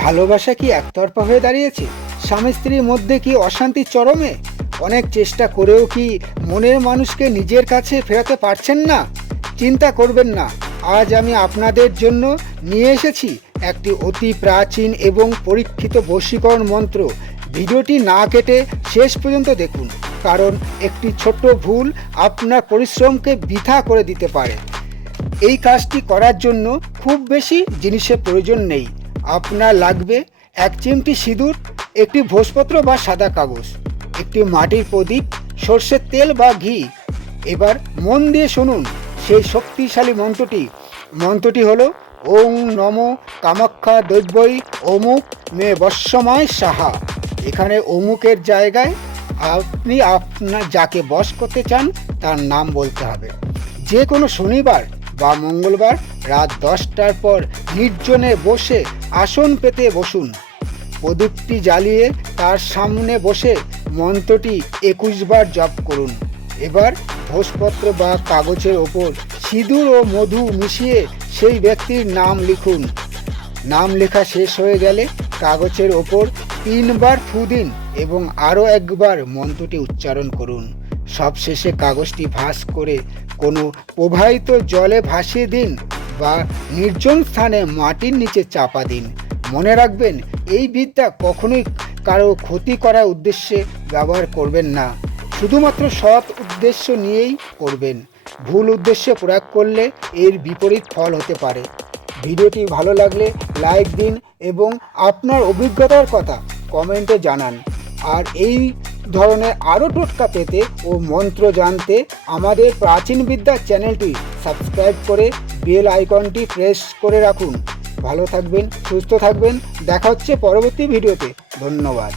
ভালোবাসা কি একতরফা হয়ে দাঁড়িয়েছে? স্বামী স্ত্রীর মধ্যে কি অশান্তি চরমে? অনেক চেষ্টা করেও কি মনের মানুষকে নিজের কাছে ফেরাতে পারছেন না? চিন্তা করবেন না, আজ আমি আপনাদের জন্য নিয়ে এসেছি একটি অতি প্রাচীন এবং পরীক্ষিত বশীকরণ মন্ত্র। ভিডিওটি না কেটে শেষ পর্যন্ত দেখুন, কারণ একটি ছোট্ট ভুল আপনার পরিশ্রমকে বৃথা করে দিতে পারে। এই কাজটি করার জন্য খুব বেশি জিনিসের প্রয়োজন নেই। আপনার লাগবে এক চিমটি সিঁদুর, একটি ভোজপত্র বা সাদা কাগজ, একটি মাটির প্রদীপ, সর্ষের তেল বা ঘি। এবার মন দিয়ে শুনুন সেই শক্তিশালী মন্ত্রটি হলো ওং নম কামাখ্যা দৈব্যই অমুক মে বশ্যময় সাহা। এখানে অমুকের জায়গায় আপনি আপনার যাকে বশ করতে চান তার নাম বলতে হবে। যে কোনো শনিবার বা মঙ্গলবার রাত 10টার পর নির্জনে বসে আসন পেতে বসুন। প্রদীপটি জ্বালিয়ে তার সামনে বসে মন্ত্রটি 21 বার জপ করুন। এবার ভোজপত্র বা কাগজের ওপর সিঁদুর ও মধু মিশিয়ে সেই ব্যক্তির নাম লিখুন। নাম লেখা শেষ হয়ে গেলে কাগজের ওপর 3 বার ফু দিন এবং আরও একবার মন্ত্রটি উচ্চারণ করুন। সবশেষে কাগজটি ভাঁজ করে কোনো প্রবাহিত জলে ভাসিয়ে দিন বা নির্জন স্থানে মাটির নিচে চাপা দিন। মনে রাখবেন, এই বিদ্যা কখনোই কারো ক্ষতি করার উদ্দেশ্যে ব্যবহার করবেন না, শুধুমাত্র সৎ উদ্দেশ্য নিয়েই করবেন। ভুল উদ্দেশ্যে প্রয়োগ করলে এর বিপরীত ফল হতে পারে। ভিডিওটি ভালো লাগলে লাইক দিন এবং আপনার অভিজ্ঞতার কথা কমেন্টে জানান। আর এই ধরনের আরও টোটকা পেতে ও মন্ত্র জানতে আমাদের প্রাচীন বিদ্যা চ্যানেলটি সাবস্ক্রাইব করে বেল আইকনটি প্রেস করে রাখুন। ভালো থাকবেন, সুস্থ থাকবেন। দেখা হচ্ছে পরবর্তী ভিডিওতে। ধন্যবাদ।